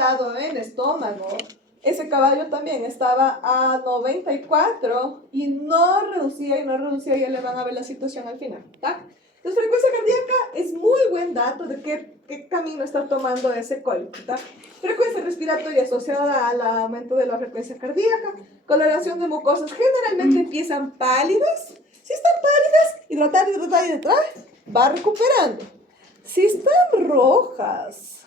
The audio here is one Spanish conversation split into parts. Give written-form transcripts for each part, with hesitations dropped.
dilatado en estómago, ese caballo también estaba a 94 y no reducía, ya le van a ver la situación al final, ¿tá? Entonces, frecuencia cardíaca es muy buen dato de qué camino está tomando ese cólico, ¿tá? Frecuencia respiratoria asociada al aumento de la frecuencia cardíaca, coloración de mucosas, generalmente empiezan pálidas. Si están pálidas, hidratar, va recuperando. Si están rojas,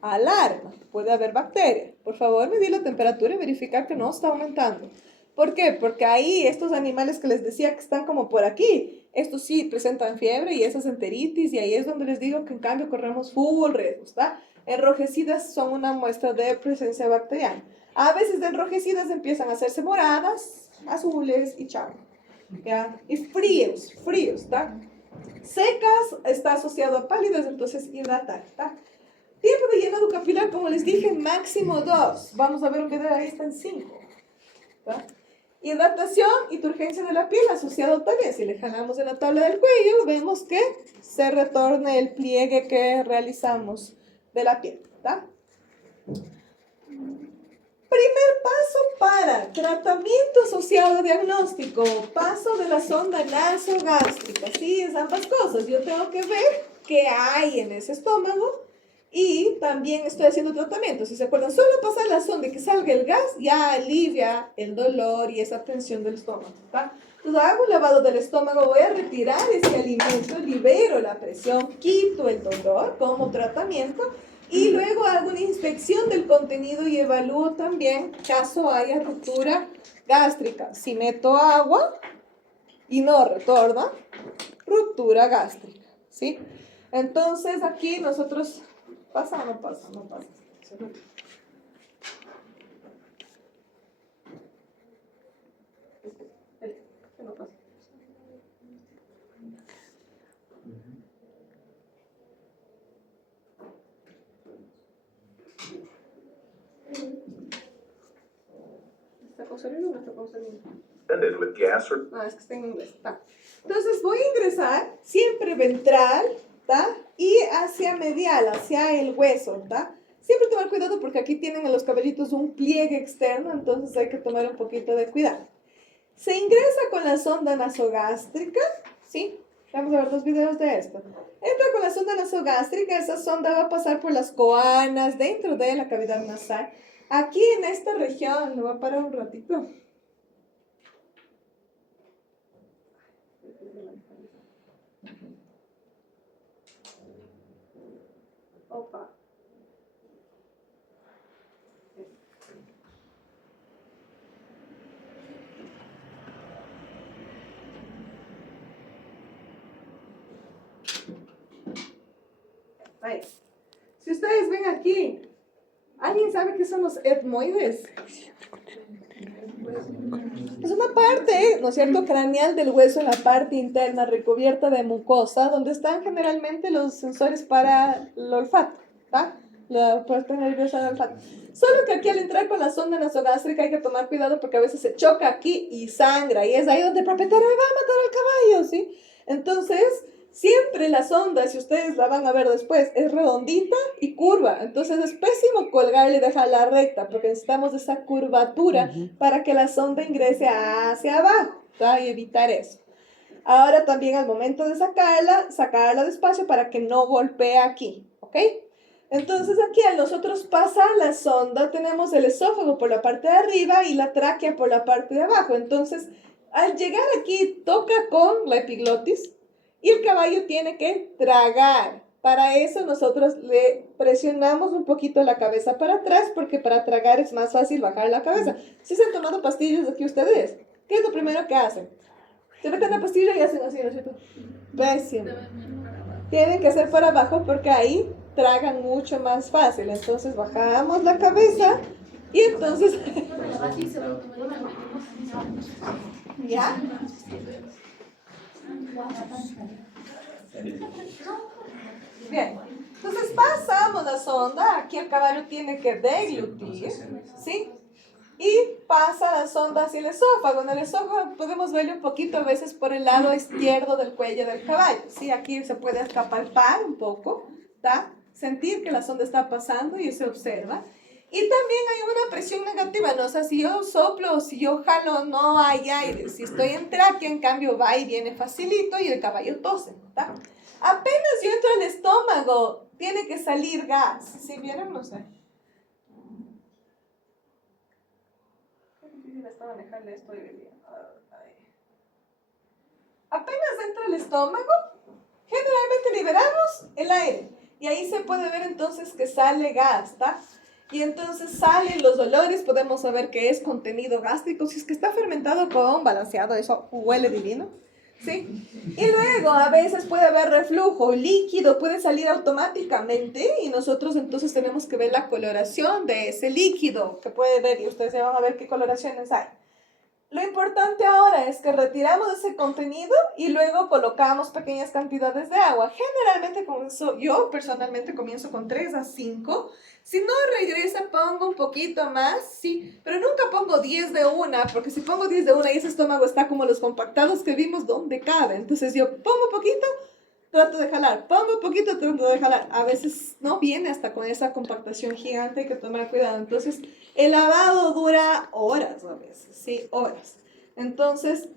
alarma, puede haber bacteria. Por favor, medir la temperatura y verificar que no está aumentando. ¿Por qué? Porque ahí estos animales que les decía que están como por aquí, estos sí presentan fiebre y esas enteritis, y ahí es donde les digo que en cambio corremos full riesgo, ¿está? Enrojecidas son una muestra de presencia bacteriana. A veces de enrojecidas empiezan a hacerse moradas, azules y chao. ¿Ya? Y fríos, ¿está? Secas está asociado a pálidas, entonces hidratar, ¿está? Tiempo de llenado capilar, como les dije, máximo 2. Vamos a ver un video, ahí está en 5. Hidratación y turgencia de la piel asociado también. Si le jalamos en la tabla del cuello, vemos que se retorna el pliegue que realizamos de la piel, ¿tá? Primer paso para tratamiento asociado a diagnóstico, paso de la sonda nasogástrica. Sí, es ambas cosas. Yo tengo que ver qué hay en ese estómago y también estoy haciendo tratamiento. Si se acuerdan, solo pasar la sonda y que salga el gas ya alivia el dolor y esa tensión del estómago, ¿tá? Entonces hago un lavado del estómago, voy a retirar ese alimento, libero la presión, quito el dolor como tratamiento. Y luego hago una inspección del contenido y evalúo también caso haya ruptura gástrica. Si meto agua y no retorna, ruptura gástrica, ¿sí? Entonces aquí nosotros, ¿pasa o no pasa? No pasa. No pasa. ¿Está consumiendo o no está consumiendo? Ah, es que está en inglés. Está. Entonces voy a ingresar siempre ventral, ¿tá? Y hacia medial, hacia el hueso, ¿tá? Siempre tomar cuidado porque aquí tienen en los cabellitos un pliegue externo, entonces hay que tomar un poquito de cuidado. Se ingresa con la sonda nasogástrica, ¿sí? Vamos a ver 2 videos de esto. Entra con la sonda nasogástrica, esa sonda va a pasar por las coanas, dentro de la cavidad nasal. Aquí en esta región, lo voy a parar un ratito. Opa. Ahí. Si ustedes ven aquí, ¿alguien sabe qué son los etmoides? Es una parte, ¿no es cierto?, craneal del hueso en la parte interna recubierta de mucosa, donde están generalmente los sensores para el olfato, ¿tá? La parte nerviosa del olfato. Solo que aquí al entrar con la sonda nasogástrica hay que tomar cuidado porque a veces se choca aquí y sangra, y es ahí donde el propietario va a matar al caballo, ¿sí? Entonces, siempre la sonda, si ustedes la van a ver después, es redondita y curva. Entonces es pésimo colgarle y dejarla recta, porque necesitamos esa curvatura para que la sonda ingrese hacia abajo, ¿tá? Y evitar eso. Ahora también al momento de sacarla despacio para que no golpee aquí, ¿ok? Entonces aquí al nosotros pasar la sonda tenemos el esófago por la parte de arriba y la tráquea por la parte de abajo. Entonces al llegar aquí toca con la epiglotis y el caballo tiene que tragar. Para eso nosotros le presionamos un poquito la cabeza para atrás porque para tragar es más fácil bajar la cabeza. Si se han tomado pastillas aquí ustedes, ¿qué es lo primero que hacen? Se meten la pastilla y hacen así, ¿no es cierto? Pésimo. Tienen que hacer para abajo porque ahí tragan mucho más fácil. Entonces bajamos la cabeza y entonces... ¿Ya? Bien, entonces pasamos la sonda, aquí el caballo tiene que deglutir, ¿sí? Y pasa la sonda hacia el esófago. En el esófago podemos verle un poquito a veces por el lado izquierdo del cuello del caballo, ¿sí? Aquí se puede palpar un poco, ¿está? sentir que la sonda está pasando y se observa. Y también hay una presión negativa, ¿no? O sea, si yo soplo o si yo jalo, no hay aire. Si estoy en tráquea, en cambio, va y viene facilito y el caballo tose, ¿tá? Apenas yo entro al estómago, tiene que salir gas. ¿Sí vieron? No sé. Qué difícil está manejarle esto hoy día. Apenas entra al estómago, generalmente liberamos el aire. Y ahí se puede ver entonces que sale gas, ¿está? Y entonces salen los olores, podemos saber que es contenido gástrico. Si es que está fermentado con balanceado, eso huele divino, ¿sí? Y luego a veces puede haber reflujo, líquido puede salir automáticamente y nosotros entonces tenemos que ver la coloración de ese líquido que puede ver y ustedes ya van a ver qué coloraciones hay. Lo importante ahora es que retiramos ese contenido y luego colocamos pequeñas cantidades de agua. Generalmente yo personalmente comienzo con 3 a 5. Si no regresa, pongo un poquito más, sí, pero nunca pongo 10 de una, porque si pongo 10 de una y ese estómago está como los compactados que vimos, ¿dónde cabe? Entonces yo pongo poquito, trato de jalar, pongo un poquito, trato de jalar. A veces no viene hasta con esa compactación gigante, hay que tomar cuidado. Entonces, el lavado dura horas a veces, sí, horas. Entonces,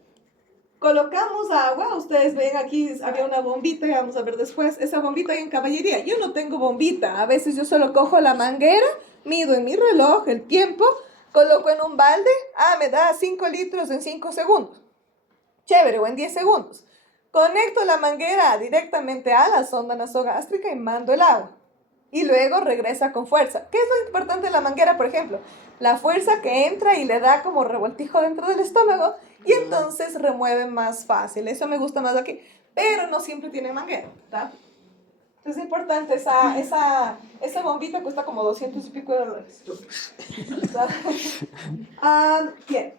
colocamos agua. Ustedes ven aquí, había una bombita, ya vamos a ver después. Esa bombita hay en caballería. Yo no tengo bombita. A veces yo solo cojo la manguera, mido en mi reloj el tiempo, coloco en un balde. Me da 5 litros en 5 segundos. Chévere, o en 10 segundos. Conecto la manguera directamente a la sonda nasogástrica y mando el agua. Y luego regresa con fuerza. ¿Qué es lo importante de la manguera, por ejemplo? La fuerza que entra y le da como revoltijo dentro del estómago y entonces remueve más fácil. Eso me gusta más aquí. Pero no siempre tiene manguera, ¿tá? Entonces es importante, esa bombita cuesta como 200 y pico de dólares. Bien.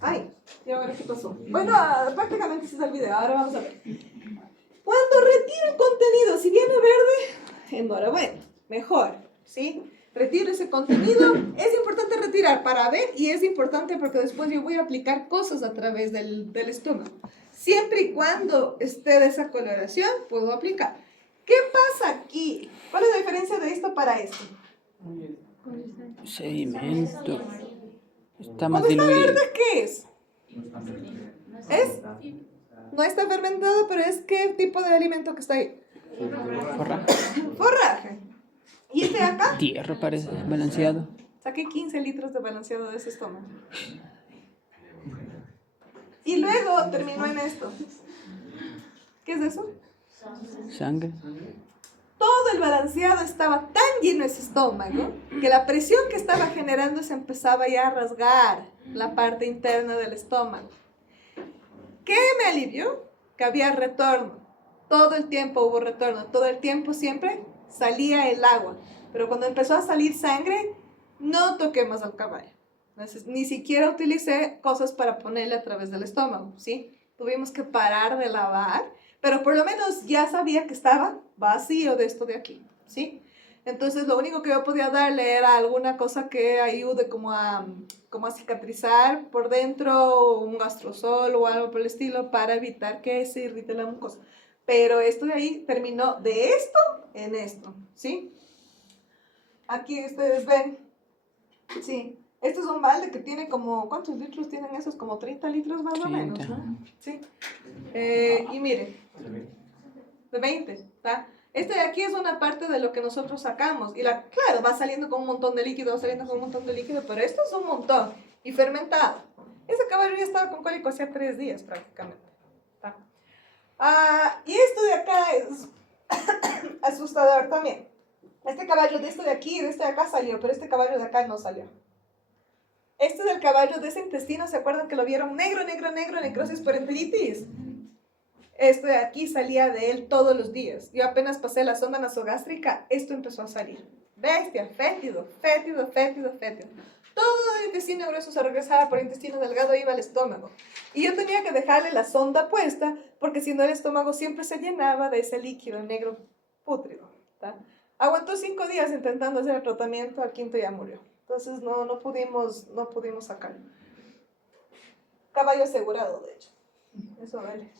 Ay, ya veré qué pasó. Bueno, prácticamente ese es el video. Ahora vamos a ver. Cuando retiro el contenido, si viene verde, enhorabuena, mejor, ¿sí? Retiro ese contenido. Es importante retirar para ver y es importante porque después yo voy a aplicar cosas a través del estómago. Siempre y cuando esté de esa coloración, puedo aplicar. ¿Qué pasa aquí? ¿Cuál es la diferencia de esto para esto? Sedimento. Está más Cuando está diluido. verde, ¿qué es? ¿Es? No está fermentado, pero es ¿qué tipo de alimento que está ahí? Forraje. Forraje. ¿Y este de acá? Tierra parece balanceado. Saqué 15 litros de balanceado de ese estómago. Y luego terminó en esto. ¿Qué es eso? Sangre. Todo el balanceado estaba tan lleno ese estómago que la presión que estaba generando se empezaba ya a rasgar la parte interna del estómago. ¿Qué me alivió? Que había retorno. Todo el tiempo hubo retorno. Todo el tiempo siempre salía el agua. Pero cuando empezó a salir sangre, no toqué más al caballo. Entonces, ni siquiera utilicé cosas para ponerle a través del estómago, ¿sí? Tuvimos que parar de lavar, pero por lo menos ya sabía que estaba vacío de esto de aquí, ¿sí? Entonces, lo único que yo podía darle era alguna cosa que ayude como a cicatrizar por dentro, un gastrosol o algo por el estilo, para evitar que se irrite la mucosa. Pero esto de ahí terminó de esto en esto, ¿sí? Aquí ustedes ven, sí, este es un balde que tiene como, ¿cuántos litros tienen esos? Como 30 litros más o menos, ¿no? Sí. Y miren, de 20, ¿está? Este de aquí es una parte de lo que nosotros sacamos. Y claro, va saliendo con un montón de líquido, va saliendo con un montón de líquido, pero esto es un montón. Y fermentado. Ese caballo ya estaba con cólico hacía 3 días prácticamente. ¿Está? Y esto de acá es asustador también. Este caballo de esto de aquí y de este de acá salió, pero este caballo de acá no salió. Este es el caballo de ese intestino, ¿se acuerdan que lo vieron negro, negro, negro, necrosis por enteritis? Este de aquí salía de él todos los días. Yo apenas pasé la sonda nasogástrica, esto empezó a salir. Bestia, fétido, fétido, fétido, fétido. Todo el intestino grueso se regresaba por el intestino delgado e iba al estómago. Y yo tenía que dejarle la sonda puesta, porque si no el estómago siempre se llenaba de ese líquido negro pútrido. ¿Tá? Aguantó 5 días intentando hacer el tratamiento, al quinto ya murió. Entonces no pudimos sacarlo. Caballo asegurado, de hecho. Eso vale.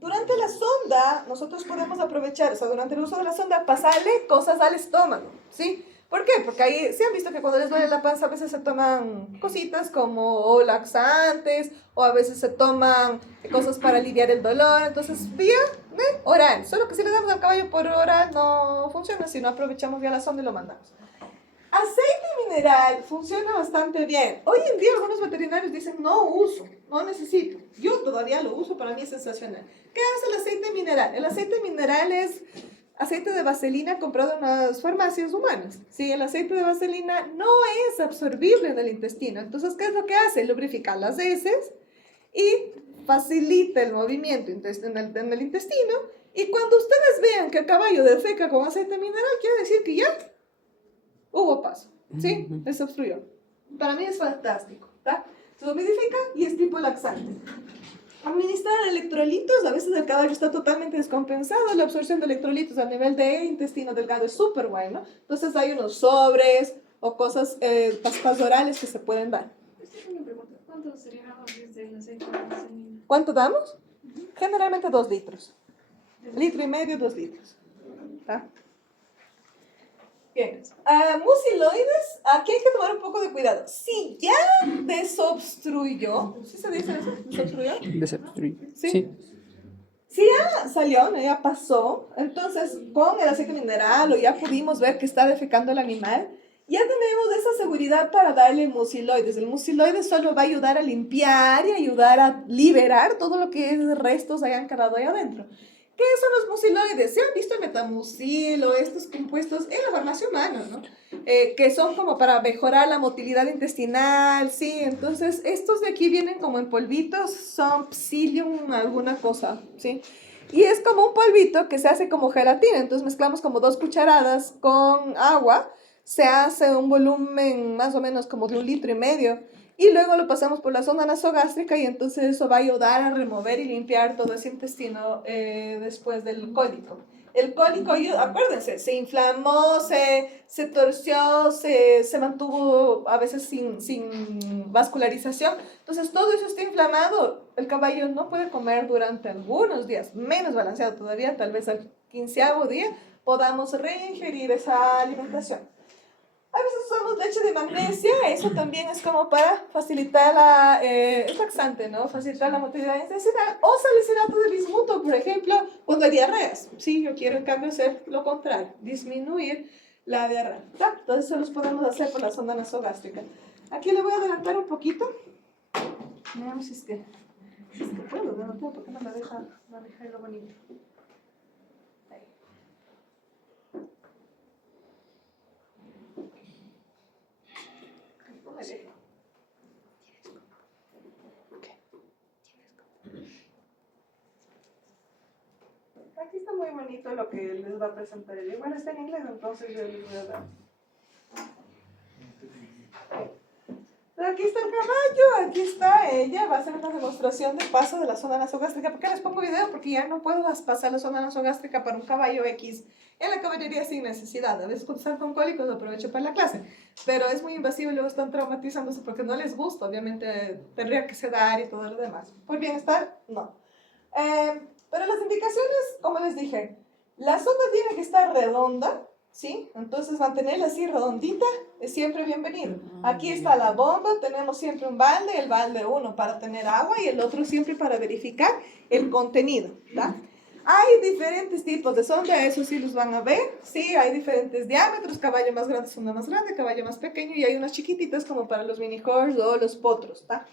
durante la sonda, nosotros podemos aprovechar, o sea, durante el uso de la sonda, pasarle cosas al estómago, ¿sí? ¿Por qué? Porque ahí se han visto que cuando les duele la panza a veces se toman cositas como o laxantes o a veces se toman cosas para aliviar el dolor. Entonces, vía oral. Solo que si le damos al caballo por oral no funciona, si no aprovechamos ya la sonda y lo mandamos. Aceite mineral funciona bastante bien. Hoy en día algunos veterinarios dicen no uso, no necesito. Yo todavía lo uso, para mí es sensacional. ¿Qué hace el aceite mineral? El aceite mineral es aceite de vaselina comprado en las farmacias humanas. Sí, el aceite de vaselina no es absorbible en el intestino. Entonces, ¿qué es lo que hace? Lubrifica las heces y facilita el movimiento en el intestino. Y cuando ustedes vean que el caballo defeca con aceite mineral, quiere decir que ya hubo paso, ¿sí? Se obstruyó. Para mí es fantástico, ¿tá? Se humidifica y es tipo laxante. Administrar electrolitos, a veces el caballo está totalmente descompensado, la absorción de electrolitos a nivel de intestino delgado es súper bueno. Entonces hay unos sobres o cosas pastorales que se pueden dar. Una pregunta, ¿cuánto sería la dosis del aceite de vaselina? ¿Cuánto damos? Generalmente 2 litros. Litro y medio, 2 litros. ¿Tá? Bien. Muciloides, aquí hay que tomar un poco de cuidado. Si ya desobstruyó, ¿sí se dice eso? ¿Desobstruyó? Desobstruir. Sí. Sí. Si ya salió, ¿no? Ya pasó, entonces con el aceite mineral o ya pudimos ver que está defecando el animal, ya tenemos esa seguridad para darle muciloides. El muciloide solo va a ayudar a limpiar y ayudar a liberar todo lo que es restos hayan quedado ahí adentro. ¿Qué son los muciloides? ¿Se han visto el metamucil o estos compuestos en la farmacia humana, ¿no? Que son como para mejorar la motilidad intestinal, sí. Entonces, estos de aquí vienen como en polvitos, son psyllium alguna cosa, ¿sí? Y es como un polvito que se hace como gelatina. Entonces, mezclamos como 2 cucharadas con agua. Se hace un volumen más o menos como de 1,5 litros. Y luego lo pasamos por la sonda nasogástrica y entonces eso va a ayudar a remover y limpiar todo ese intestino después del cólico. El cólico, acuérdense, se inflamó, se torció, se mantuvo a veces sin vascularización. Entonces todo eso está inflamado. El caballo no puede comer durante algunos días, menos balanceado todavía, tal vez al 15º día podamos reingerir esa alimentación. A veces usamos leche de magnesia, eso también es como para facilitar es laxante, ¿no? Facilitar la motilidad intestinal. O salicinato de bismuto, por ejemplo, cuando hay diarreas. Sí, yo quiero en cambio hacer lo contrario, disminuir la diarrea. ¿Tá? Entonces eso los podemos hacer por la sonda nasogástrica. Aquí le voy a adelantar un poquito. Veamos si es que puedo adelantar, porque no me deja lo bonito. Aquí está muy bonito lo que les va a presentar ella. Bueno, está en inglés, entonces yo les voy a dar. Aquí está el caballo, aquí está ella. Va a hacer una demostración del paso de la zona nasogástrica. ¿Por qué les pongo video? Porque ya no puedo pasar la zona nasogástrica para un caballo X en la caballería sin necesidad. A veces cuando están con cólicos aprovecho para la clase. Pero es muy invasivo y luego están traumatizándose porque no les gusta. Obviamente tendría que sedar y todo lo demás. ¿Por bienestar? No. Pero las indicaciones, como les dije, la sonda tiene que estar redonda, ¿sí? Entonces mantenerla así redondita es siempre bienvenido. Aquí está la bomba, tenemos siempre un balde, el balde uno para tener agua y el otro siempre para verificar el contenido, ¿tá? Hay diferentes tipos de sonda, eso sí los van a ver, sí, hay diferentes diámetros, caballo más grande, sonda más grande, caballo más pequeño y hay unas chiquititas como para los mini horse o los potros, ¿tá?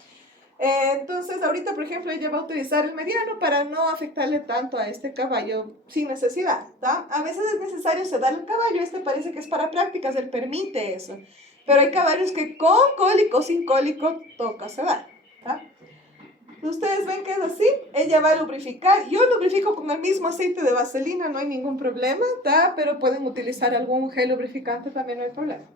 Entonces, ahorita, por ejemplo, ella va a utilizar el mediano para no afectarle tanto a este caballo sin necesidad, ¿tá? A veces es necesario sedar el caballo, este parece que es para prácticas, él permite eso. Pero hay caballos que con cólico, sin cólico, toca sedar, ¿tá? Ustedes ven que es así, ella va a lubrificar. Yo lubrifico con el mismo aceite de vaselina, no hay ningún problema, ¿tá? Pero pueden utilizar algún gel lubrificante, también no hay problema.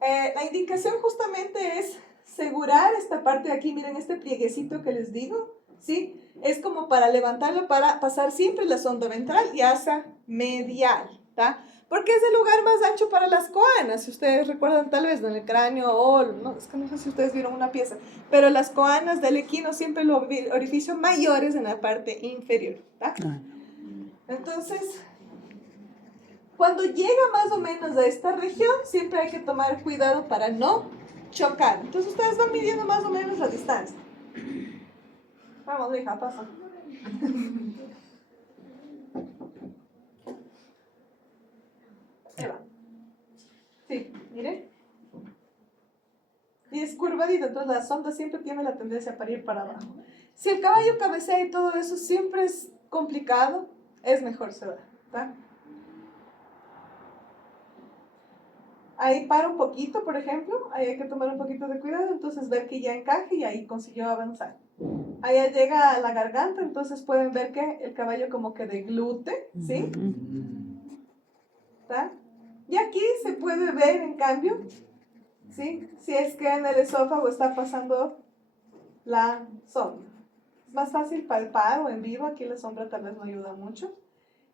La indicación justamente es asegurar esta parte de aquí, miren este plieguecito que les digo, ¿sí? Es como para levantarlo, para pasar siempre la sonda ventral y asa medial, ¿tá? porque es el lugar más ancho para las coanas. Si ustedes recuerdan, tal vez en el cráneo o no, es que no sé si ustedes vieron una pieza, pero las coanas del equino siempre el orificio mayor es en la parte inferior, ¿tá? Ah, Entonces, cuando llega más o menos a esta región, siempre hay que tomar cuidado para no chocar. Entonces ustedes van midiendo más o menos la distancia. Vamos, hija, pasa. Ahí va. Sí, mire. Y es curvadito, entonces la sonda siempre tiene la tendencia para ir para abajo. Si el caballo cabecea y todo eso siempre es complicado, es mejor se va, ¿tá? Ahí para un poquito, por ejemplo, ahí hay que tomar un poquito de cuidado, entonces ver que ya encaje y ahí consiguió avanzar. Allá llega a la garganta, entonces pueden ver que el caballo como que deglute, ¿sí? ¿Tá? Y aquí se puede ver, en cambio, ¿sí? Si es que en el esófago está pasando la sombra. Es más fácil palpar o en vivo, aquí la sombra tal vez no ayuda mucho.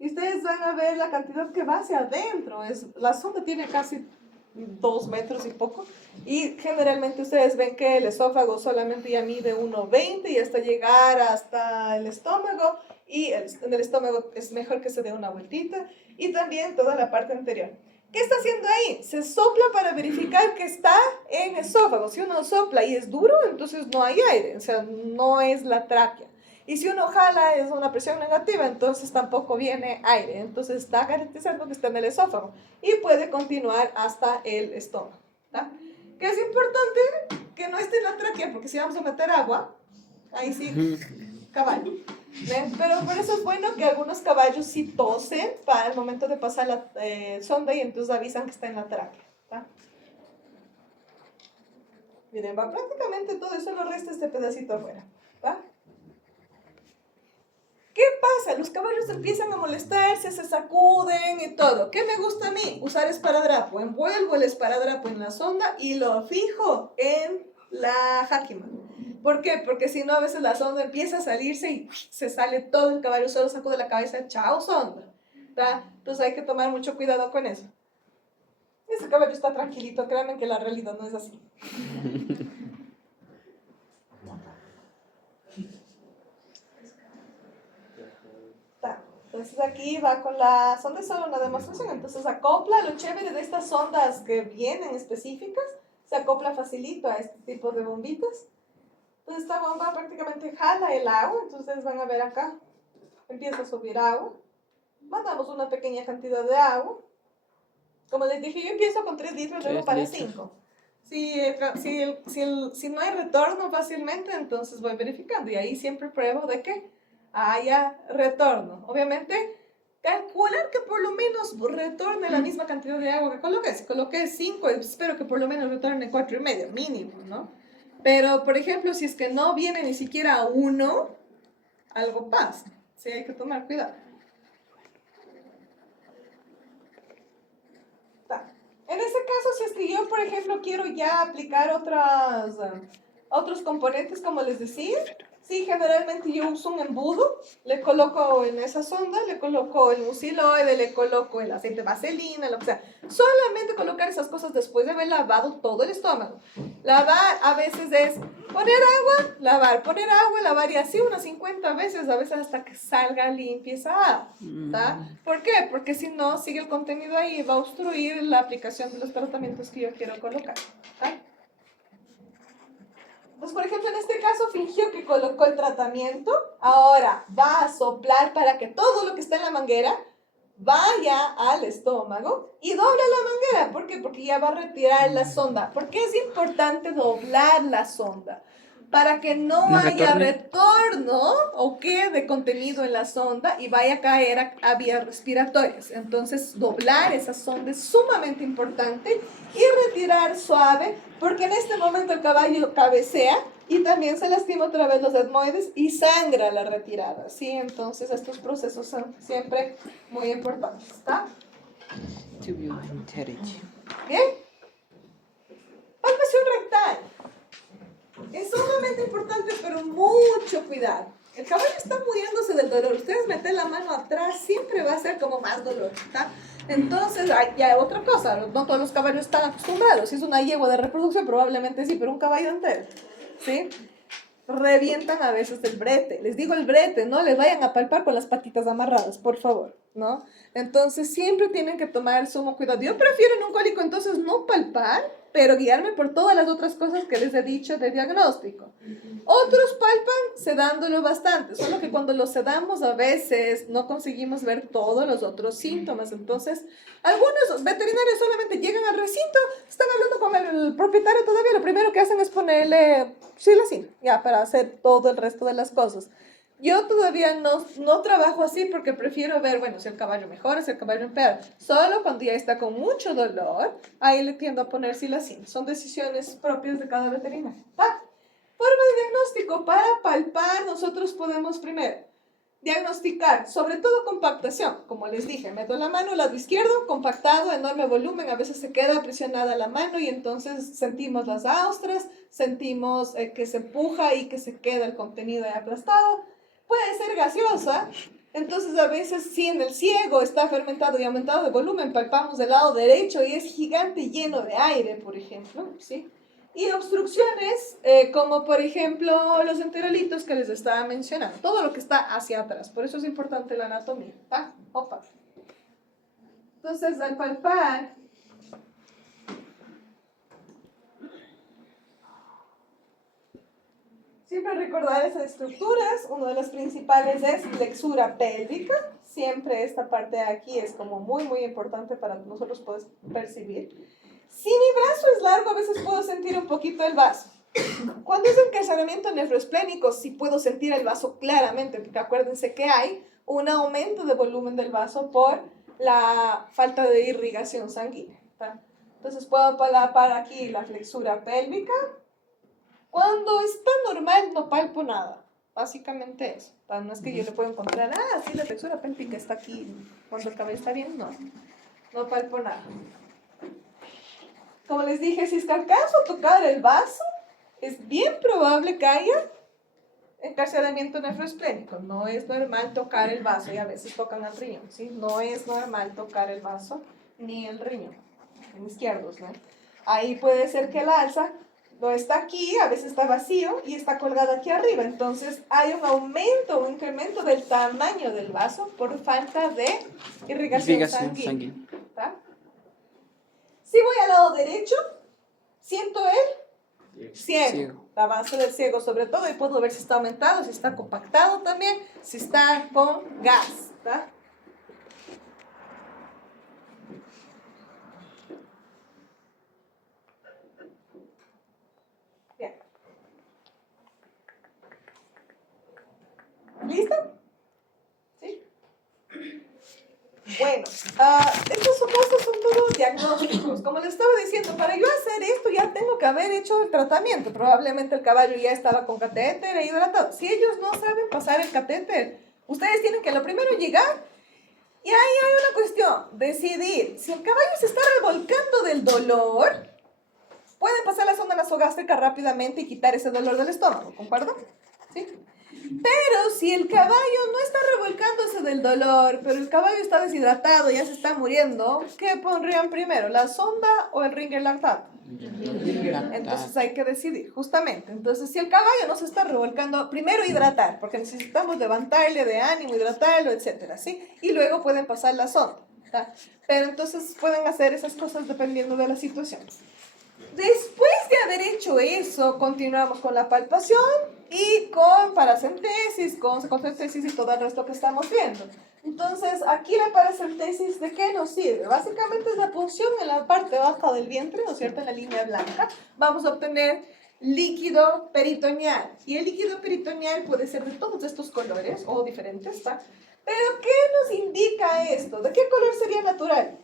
Y ustedes van a ver la cantidad que va hacia adentro. La sonda tiene casi 2 metros y poco. Y generalmente ustedes ven que el esófago solamente ya mide 1,20 y hasta llegar hasta el estómago. Y en el estómago es mejor que se dé una vueltita. Y también toda la parte anterior. ¿Qué está haciendo ahí? Se sopla para verificar que está en esófago. Si uno sopla y es duro, entonces no hay aire. O sea, no es la tráquea. Y si uno jala es una presión negativa, entonces tampoco viene aire. Entonces está garantizando que está en el esófago y puede continuar hasta el estómago. ¿Tá? Que es importante que no esté en la tráquea, porque si vamos a meter agua, ahí sí, caballo. ¿Ven? Pero por eso es bueno que algunos caballos sí tosen para el momento de pasar la sonda y entonces avisan que está en la tráquea. ¿Tá? Miren, va prácticamente todo eso, lo resta este pedacito afuera. ¿Tá? ¿Qué pasa? Los caballos empiezan a molestarse, se sacuden y todo. ¿Qué me gusta a mí? Usar esparadrapo. Envuelvo el esparadrapo en la sonda y lo fijo en la jáquima. ¿Por qué? Porque si no, a veces la sonda empieza a salirse y se sale todo el caballo, solo sacude la cabeza, chao sonda. ¿Tá? Entonces hay que tomar mucho cuidado con eso. Ese caballo está tranquilito, créanme que la realidad no es así. Entonces aquí va con la sonda, es solo una demostración, entonces acopla, lo chévere de estas sondas que vienen específicas, se acopla facilito a este tipo de bombitas. Entonces esta bomba prácticamente jala el agua, entonces van a ver acá, empieza a subir agua, mandamos una pequeña cantidad de agua, como les dije yo empiezo con 3 litros, luego para 5. Si no hay retorno fácilmente, entonces voy verificando y ahí siempre pruebo de que haya retorno. Obviamente, calcular que por lo menos retorne la misma cantidad de agua que coloqué. Si coloqué 5, espero que por lo menos retorne 4,5, mínimo, ¿no? Pero, por ejemplo, si es que no viene ni siquiera 1, algo pasa. Sí, hay que tomar cuidado. En ese caso, si es que yo, por ejemplo, quiero ya aplicar otros componentes, como les decía, sí, generalmente yo uso un embudo, le coloco en esa sonda, le coloco el muciloide, le coloco el aceite de vaselina, lo que sea. Solamente colocar esas cosas después de haber lavado todo el estómago. Lavar a veces es poner agua, lavar y así unas 50 veces, a veces hasta que salga limpia esa agua. ¿Tá? ¿Por qué? Porque si no, sigue el contenido ahí y va a obstruir la aplicación de los tratamientos que yo quiero colocar. ¿Tá? Entonces, por ejemplo, en este caso fingió que colocó el tratamiento, ahora va a soplar para que todo lo que está en la manguera vaya al estómago y dobla la manguera. ¿Por qué? Porque ya va a retirar la sonda. ¿Por qué es importante doblar la sonda? Para que no haya retorno o quede contenido en la sonda y vaya a caer a vías respiratorias. Entonces, doblar esa sonda es sumamente importante y retirar suave, porque en este momento el caballo cabecea y también se lastima otra vez los etmoides y sangra la retirada, ¿sí? Entonces, estos procesos son siempre muy importantes, ¿está? Bien. Palpación rectal. Es sumamente importante, pero mucho cuidado. El caballo está muriéndose del dolor. Ustedes meten la mano atrás, siempre va a ser como más dolor, ¿tá? Entonces, hay ya otra cosa, no todos los caballos están acostumbrados. Si es una yegua de reproducción, probablemente sí, pero un caballo entero, ¿sí? Revientan a veces el brete. Les digo el brete, no les vayan a palpar con las patitas amarradas, por favor, ¿no? Entonces siempre tienen que tomar sumo cuidado. Yo prefiero en un cólico entonces no palpar, pero guiarme por todas las otras cosas que les he dicho de diagnóstico. Otros palpan sedándolo bastante, solo que cuando lo sedamos a veces no conseguimos ver todos los otros síntomas. Entonces, algunos veterinarios solamente llegan al recinto, están hablando con el propietario todavía, lo primero que hacen es ponerle silacina, ya, para hacer todo el resto de las cosas. Yo todavía no trabajo así porque prefiero ver, bueno, si el caballo mejora, si el caballo empeora. Solo cuando ya está con mucho dolor, ahí le tiendo a poner silacina. Son decisiones propias de cada veterinario. ¿Va? Forma de diagnóstico. Para palpar, nosotros podemos primero diagnosticar, sobre todo compactación. Como les dije, meto la mano al lado izquierdo, compactado, enorme volumen, a veces se queda presionada la mano y entonces sentimos las austras, sentimos que se empuja y que se queda el contenido ahí aplastado. Puede ser gaseosa, entonces a veces si en el ciego está fermentado y aumentado de volumen, palpamos del lado derecho y es gigante lleno de aire, por ejemplo, ¿sí? Y obstrucciones, como por ejemplo los enterolitos que les estaba mencionando, todo lo que está hacia atrás, por eso es importante la anatomía, ¿va? Opa. Entonces al palpar, siempre recordar esas estructuras. Una de las principales es flexura pélvica. Siempre esta parte de aquí es como muy, muy importante para que nosotros podamos percibir. Si mi brazo es largo, a veces puedo sentir un poquito el vaso. Cuando es encarcelamiento nefroesplénico, sí puedo sentir el vaso claramente, porque acuérdense que hay un aumento de volumen del vaso por la falta de irrigación sanguínea, ¿tá? Entonces puedo palpar aquí la flexura pélvica. Cuando está normal, no palpo nada. Básicamente eso. No es que yo le pueda encontrar, sí, la flexura pélvica está aquí. Cuando el cabello está bien, no palpo nada. Como les dije, si es que alcanzo a tocar el vaso, es bien probable que haya encarcelamiento nefroesplénico. No es normal tocar el vaso y a veces tocan el riñón, ¿sí? No es normal tocar el vaso ni el riñón, en izquierdos, ¿no? Ahí puede ser que el alza no está aquí, a veces está vacío y está colgado aquí arriba. Entonces hay un aumento, un incremento del tamaño del vaso por falta de irrigación sanguínea. ¿Tá? Si voy al lado derecho, siento el ciego, la base del ciego sobre todo, y puedo ver si está aumentado, si está compactado también, si está con gas. ¿Tá? Bien. ¿Listo? ¿Sí? Bueno, estos casos son todos diagnósticos. Como les estaba diciendo, para yo hacer esto ya tengo que haber hecho el tratamiento. Probablemente el caballo ya estaba con catéter e hidratado. Si ellos no saben pasar el catéter, ustedes tienen que lo primero llegar. Y ahí hay una cuestión, decidir. Si el caballo se está revolcando del dolor, pueden pasar la sonda nasogástrica rápidamente y quitar ese dolor del estómago, ¿concuerdo? ¿Sí? Pero si el caballo no está revolcándose del dolor, pero el caballo está deshidratado, ya se está muriendo, ¿qué pondrían primero, la sonda o el ringer lactato? Entonces hay que decidir, justamente. Entonces, si el caballo no se está revolcando, primero hidratar, porque necesitamos levantarle de ánimo, hidratarlo, etcétera, ¿sí? Y luego pueden pasar la sonda, ¿tá? Pero entonces pueden hacer esas cosas dependiendo de la situación. Después de haber hecho eso, continuamos con la palpación y con paracentesis, con secocentesis y todo el resto que estamos viendo. Entonces, aquí la paracentesis, ¿de qué nos sirve? Básicamente es la punción en la parte baja del vientre, ¿no es cierto?, en la línea blanca. Vamos a obtener líquido peritoneal. Y el líquido peritoneal puede ser de todos estos colores o diferentes, ¿está? Pero, ¿qué nos indica esto? ¿De qué color sería natural?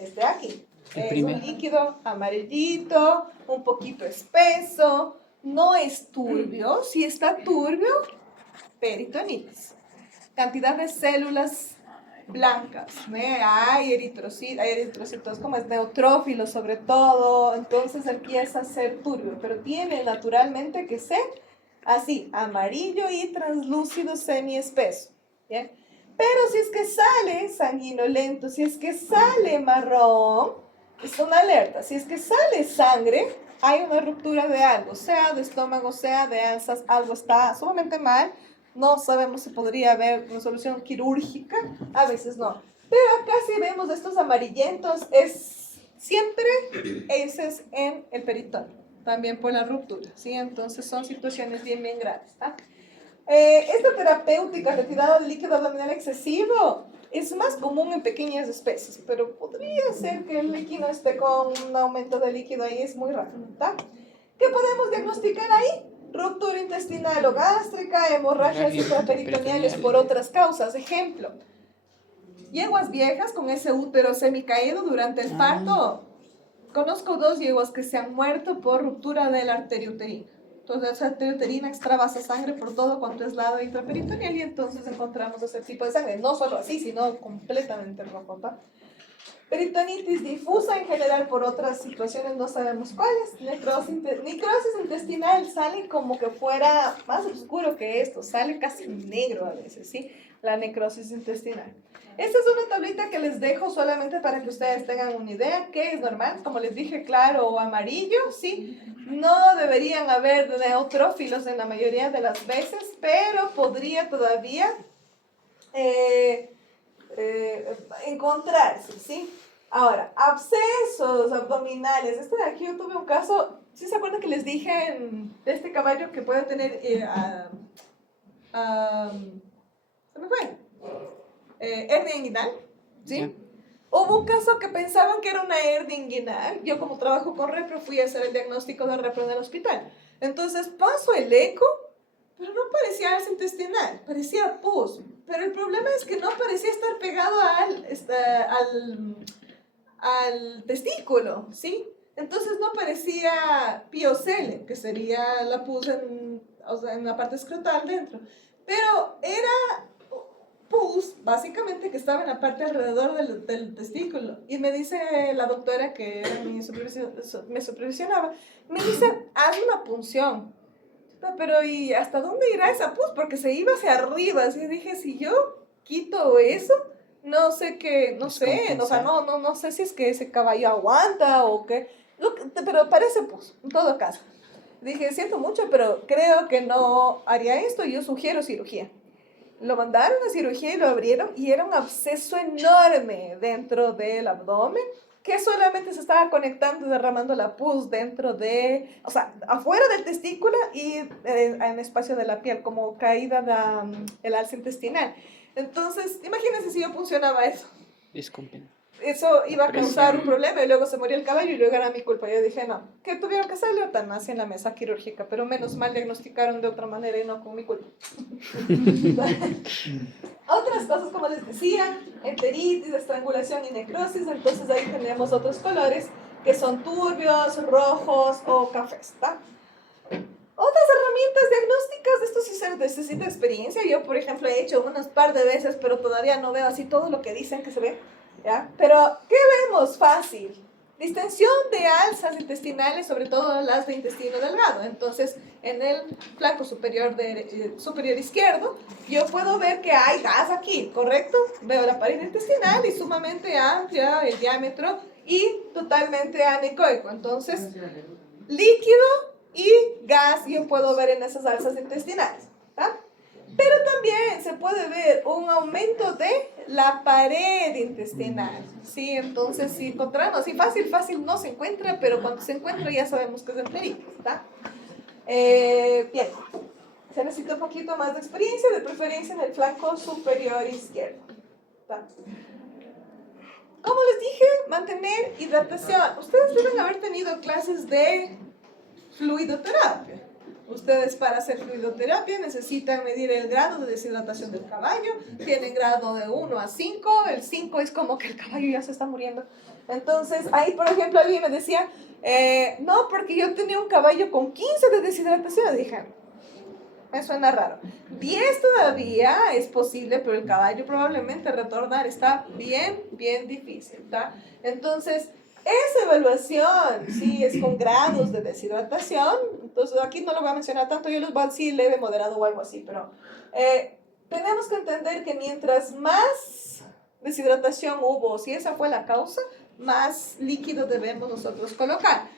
Este de aquí. Es un líquido amarillito, un poquito espeso, no es turbio. Si está turbio, peritonitis. Cantidad de células blancas, ¿no? Hay eritrocitos, como es neutrófilo sobre todo, entonces empieza a ser turbio, pero tiene naturalmente que ser así, amarillo y translúcido semiespeso, ¿bien? Pero si es que sale sanguinolento, si es que sale marrón, es una alerta. Si es que sale sangre, hay una ruptura de algo, sea de estómago, sea de alzas, algo está sumamente mal. No sabemos si podría haber una solución quirúrgica, a veces no. Pero acá si vemos estos amarillentos, es siempre heces en el peritoneo, también por la ruptura, ¿sí? Entonces son situaciones bien, bien graves, ¿tá? Esta terapéutica retirada de líquido abdominal excesivo es más común en pequeñas especies, pero podría ser que el líquido esté con un aumento de líquido ahí, es muy raro, ¿tá? ¿Qué podemos diagnosticar ahí? Ruptura intestinal o gástrica, hemorragias intraperitoneales por otras causas. Ejemplo, yeguas viejas con ese útero semicaído durante el parto. Conozco 2 yeguas que se han muerto por ruptura de la arteria uterina. Entonces, la arteria uterina extravasa sangre por todo cuanto es lado intraperitoneal y entonces encontramos ese tipo de sangre. No solo así, sino completamente rojo, ¿tá? Peritonitis difusa en general por otras situaciones, no sabemos cuáles. Necrosis intestinal sale como que fuera más oscuro que esto, sale casi negro a veces, ¿sí? La necrosis intestinal. Esta es una tablita que les dejo solamente para que ustedes tengan una idea, que es normal, como les dije, claro o amarillo, ¿sí? No deberían haber neutrófilos en la mayoría de las veces, pero podría todavía encontrarse, ¿sí? Ahora, abscesos abdominales. Este de aquí yo tuve un caso, ¿sí se acuerdan que les dije de este caballo que puede tener, se me fue, hernia inguinal? ¿Sí? Ya. Hubo un caso que pensaban que era una hernia inguinal. Yo como trabajo con repro fui a hacer el diagnóstico de repro en el hospital. Entonces paso el eco, pero no parecía alza intestinal, parecía pus. Pero el problema es que no parecía estar pegado al testículo, ¿sí? Entonces no parecía piocele, que sería la pus o sea, en la parte escrotal dentro. Pero era pus, básicamente, que estaba en la parte alrededor del testículo. Y me dice la doctora que era me supervisionaba, me dice, haz una punción. Pero ¿y hasta dónde irá esa pus? Porque se iba hacia arriba. Así dije, si yo quito eso, no sé qué, no sé, o sea, no sé si es que ese caballo aguanta o qué. Pero parece pus, en todo caso. Dije, siento mucho, pero creo que no haría esto, yo sugiero cirugía. Lo mandaron a cirugía y lo abrieron y era un absceso enorme dentro del abdomen que solamente se estaba conectando y derramando la pus dentro de, o sea, afuera del testículo y en espacio de la piel, como caída del alza intestinal. Entonces, imagínense si yo funcionaba eso. Descompensa. Eso iba a causar un problema y luego se murió el caballo y luego era mi culpa. Yo dije, no, que tuvieron que hacerle eutanasia en la mesa quirúrgica, pero menos mal diagnosticaron de otra manera y no con mi culpa. Otras cosas, como les decía, enteritis, estrangulación y necrosis, entonces ahí tenemos otros colores que son turbios, rojos o cafés, ¿tá? Otras herramientas diagnósticas, esto sí se necesita experiencia. Yo, por ejemplo, he hecho unas par de veces, pero todavía no veo así todo lo que dicen que se ve, ¿ya? Pero, ¿qué vemos? Fácil. Distensión de alzas intestinales, sobre todo las de intestino delgado. Entonces, en el flanco superior, superior izquierdo, yo puedo ver que hay gas aquí, ¿correcto? Veo la pared intestinal y sumamente amplia el diámetro y totalmente anecoico. Entonces, líquido y gas yo puedo ver en esas alzas intestinales, ¿tá? Pero también se puede ver un aumento de la pared intestinal, ¿sí? Entonces, si encontramos, así fácil no se encuentra, pero cuando se encuentra ya sabemos que es enteritis, ¿tá? Bien, se necesita un poquito más de experiencia, de preferencia en el flanco superior izquierdo, ¿tá? Como les dije, mantener hidratación. Ustedes deben haber tenido clases de fluidoterapia. Ustedes para hacer fluidoterapia necesitan medir el grado de deshidratación del caballo. Tienen grado de 1 a 5. El 5 es como que el caballo ya se está muriendo. Entonces, ahí, por ejemplo, alguien me decía, no, porque yo tenía un caballo con 15 de deshidratación. Dije, me suena raro. 10 todavía es posible, pero el caballo probablemente retornar está bien difícil, ¿tá? Entonces, esa evaluación, sí, es con grados de deshidratación. Entonces, aquí no lo voy a mencionar tanto, yo los voy a decir leve, moderado o algo así, pero tenemos que entender que mientras más deshidratación hubo, si esa fue la causa, más líquido debemos nosotros colocar.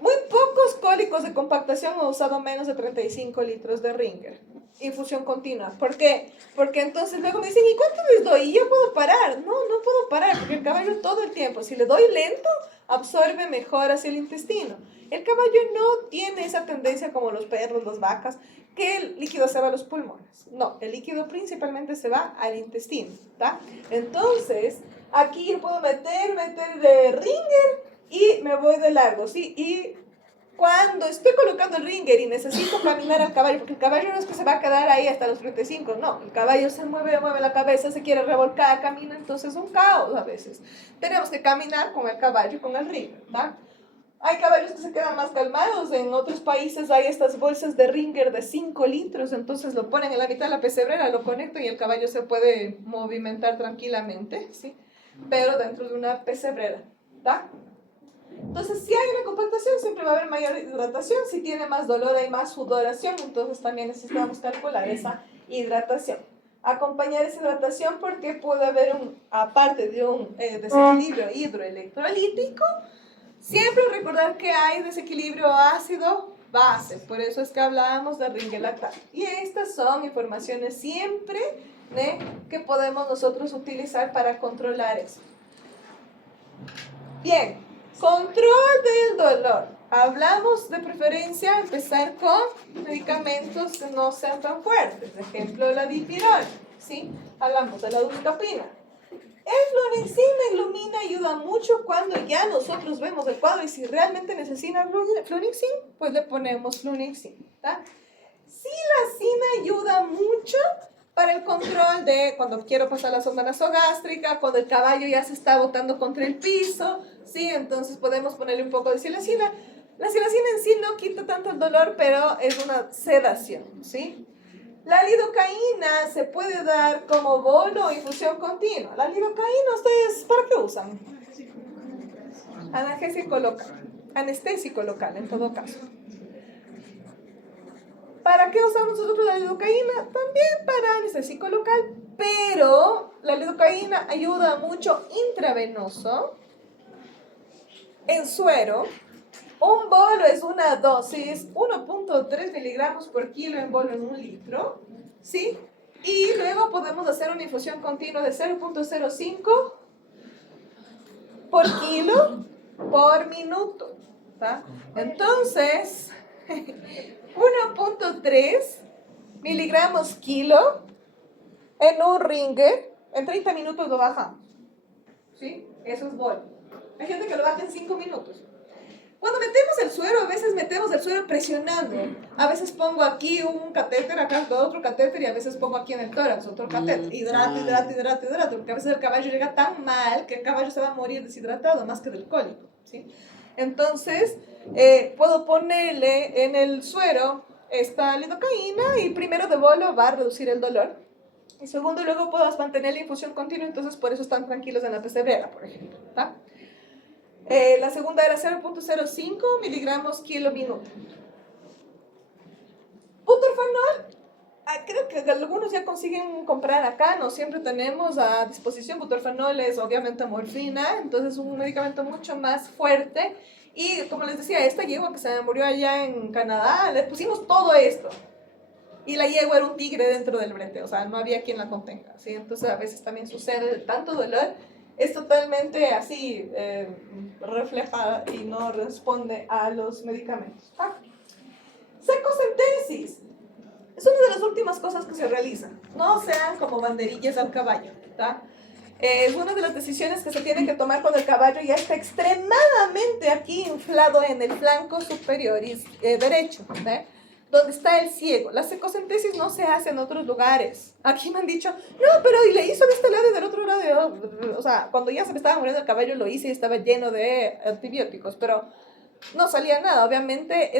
Muy pocos cólicos de compactación han usado menos de 35 litros de Ringer. Infusión continua. ¿Por qué? Porque entonces luego me dicen, ¿y cuánto les doy? ¿Y yo puedo parar? No, no puedo parar, porque el caballo todo el tiempo, si le doy lento, absorbe mejor hacia el intestino. El caballo no tiene esa tendencia como los perros, las vacas, que el líquido se va a los pulmones. No, el líquido principalmente se va al intestino, ¿tá? Entonces, aquí yo puedo meter de Ringer y me voy de largo, ¿sí? Y cuando estoy colocando el Ringer y necesito caminar al caballo, porque el caballo no es que se va a quedar ahí hasta los 35, no, el caballo se mueve la cabeza, se quiere revolcar, camina, entonces es un caos a veces. Tenemos que caminar con el caballo y con el Ringer, ¿va? Hay caballos que se quedan más calmados, en otros países hay estas bolsas de Ringer de 5 litros, entonces lo ponen en la mitad de la pesebrera, lo conectan y el caballo se puede movimentar tranquilamente, ¿sí? Pero dentro de una pesebrera, ¿va? Entonces, si hay una compactación, siempre va a haber mayor hidratación. Si tiene más dolor, hay más sudoración. Entonces, también necesitamos calcular esa hidratación. Acompañar esa hidratación porque puede haber, aparte de un desequilibrio hidroelectrolítico, siempre recordar que hay desequilibrio ácido-base. Por eso es que hablábamos de Ringer lactato. Y estas son informaciones siempre que podemos nosotros utilizar para controlar eso. Bien. Control del dolor. Hablamos de preferencia empezar con medicamentos que no sean tan fuertes. Por ejemplo, la dipirona, ¿sí? Hablamos de la dulcapina. El fluoxetina y glumina ayuda mucho cuando ya nosotros vemos el cuadro y si realmente necesita flunixin, pues le ponemos flunixin, ¿tá? Silacina ayuda mucho para el control de cuando quiero pasar la sonda nasogástrica, cuando el caballo ya se está botando contra el piso, ¿sí? Entonces podemos ponerle un poco de silacina. La silacina en sí no quita tanto el dolor, pero es una sedación, ¿sí? La lidocaína se puede dar como bolo o infusión continua. La lidocaína, ¿ustedes para qué usan? Analgésico local, anestésico local en todo caso. ¿Para qué usamos nosotros la lidocaína? También para anestésico local, pero la lidocaína ayuda mucho intravenoso, en suero. Un bolo es una dosis 1.3 miligramos por kilo en bolo en 1 litro, ¿sí? Y luego podemos hacer una infusión continua de 0.05 por kilo por minuto, ¿tá? Entonces, 1.3 miligramos kilo en un Ringer, en 30 minutos lo bajamos, ¿sí? Eso es bolo. Hay gente que lo baja en 5 minutos. Cuando metemos el suero, a veces metemos el suero presionando. A veces pongo aquí un catéter, acá otro catéter y a veces pongo aquí en el tórax otro catéter. Hidrato, porque a veces el caballo llega tan mal que el caballo se va a morir deshidratado más que del cólico, ¿sí? Entonces, puedo ponerle en el suero esta lidocaína y primero de bolo va a reducir el dolor. Y segundo, luego puedo mantener la infusión continua, entonces por eso están tranquilos en la pesebrera, por ejemplo, ¿tá? La segunda era 0.05 miligramos kilo minuto. Butorfanol, creo que algunos ya consiguen comprar acá, no siempre tenemos a disposición. Butorfanol es obviamente morfina, entonces es un medicamento mucho más fuerte. Y como les decía, esta yegua que se me murió allá en Canadá, le pusimos todo esto. Y la yegua era un tigre dentro del brete, o sea, no había quien la contenga, ¿sí? Entonces a veces también sucede tanto dolor. Es totalmente así, refleja y no responde a los medicamentos. Secosentesis. Es una de las últimas cosas que se realizan. No sean como banderillas al caballo, ¿tá? Es una de las decisiones que se tiene que tomar cuando el caballo ya está extremadamente aquí inflado en el flanco superior y derecho, ¿ve? Donde está el ciego. La secosentesis no se hace en otros lugares. Aquí me han dicho, no, pero y le hizo de este lado y del otro lado. O sea, cuando ya se me estaba muriendo el caballo lo hice y estaba lleno de antibióticos, pero no salía nada. Obviamente,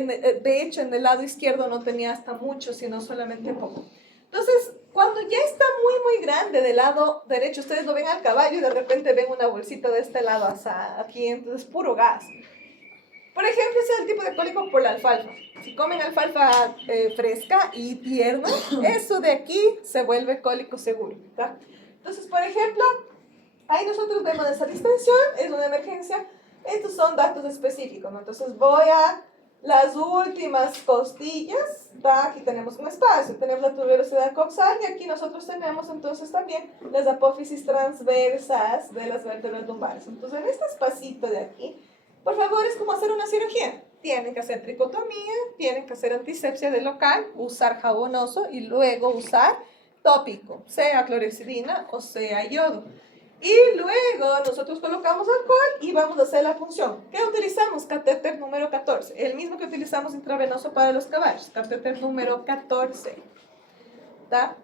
de hecho, en el lado izquierdo no tenía hasta mucho, sino solamente poco. Entonces, cuando ya está muy grande del lado derecho, ustedes lo ven al caballo y de repente ven una bolsita de este lado hasta aquí, entonces puro gas. Por ejemplo, ese es el tipo de cólico por la alfalfa. Si comen alfalfa fresca y tierna, eso de aquí se vuelve cólico seguro, ¿tá? Entonces, por ejemplo, ahí nosotros vemos esa distensión, es una emergencia. Estos son datos específicos, ¿no? Entonces voy a las últimas costillas, ¿tá? Aquí tenemos un espacio, tenemos la tuberosidad coxal y aquí nosotros tenemos entonces también las apófisis transversas de las vértebras lumbares. Entonces en este espacito de aquí, por favor, es como hacer una cirugía. Tienen que hacer tricotomía, tienen que hacer antisepsia del local, usar jabonoso y luego usar tópico, sea clorexidina o sea yodo. Y luego nosotros colocamos alcohol y vamos a hacer la punción. ¿Qué utilizamos? Catéter número 14, el mismo que utilizamos intravenoso para los caballos, catéter número 14. ¿Tá?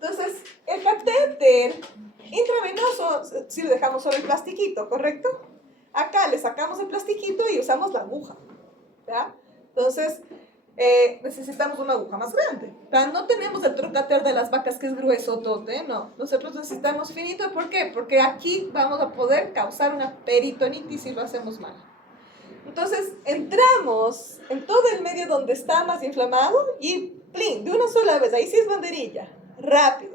Entonces, el catéter intravenoso, si lo dejamos solo el plastiquito, ¿correcto? Acá le sacamos el plastiquito y usamos la aguja. ¿Ya? Entonces, necesitamos una aguja más grande. ¿Tá? No tenemos el trocater de las vacas que es grueso, tote, no. Nosotros necesitamos finito, ¿por qué? Porque aquí vamos a poder causar una peritonitis si lo hacemos mal. Entonces, entramos en todo el medio donde está más inflamado y plin, de una sola vez, ahí sí es banderilla, rápido.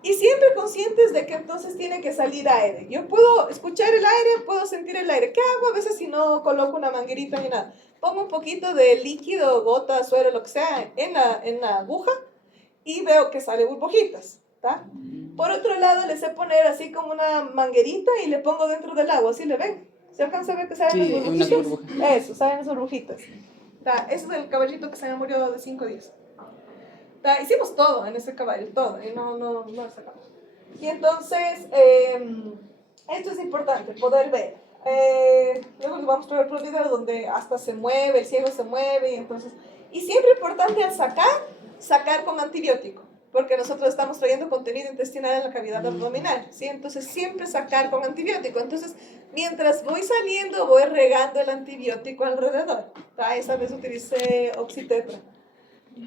Y siempre conscientes de que entonces tiene que salir aire. Yo puedo escuchar el aire, puedo sentir el aire. ¿Qué hago a veces si no coloco una manguerita ni nada? Pongo un poquito de líquido, gota, suero, lo que sea, en la aguja y veo que sale burbujitas, ¿tá? Por otro lado, le sé poner así como una manguerita y le pongo dentro del agua, ¿sí le ven? ¿Se alcanza a ver que salen Sí, las unas burbujitas? burbujas. Eso, salen las burbujitas. ¿Tá? Ese es el caballito que se me murió de 5 días. ¿Tá? Hicimos todo en ese caballo, todo, y no sacamos. Y entonces, esto es importante, poder ver. Luego les vamos a mostrar otros videos donde hasta se mueve, el ciego se mueve, y entonces... Y siempre importante al sacar con antibiótico, porque nosotros estamos trayendo contenido intestinal en la cavidad abdominal, ¿sí? Entonces siempre sacar con antibiótico. Entonces, mientras voy saliendo, voy regando el antibiótico alrededor. ¿Tá? Esa vez utilicé oxitetra.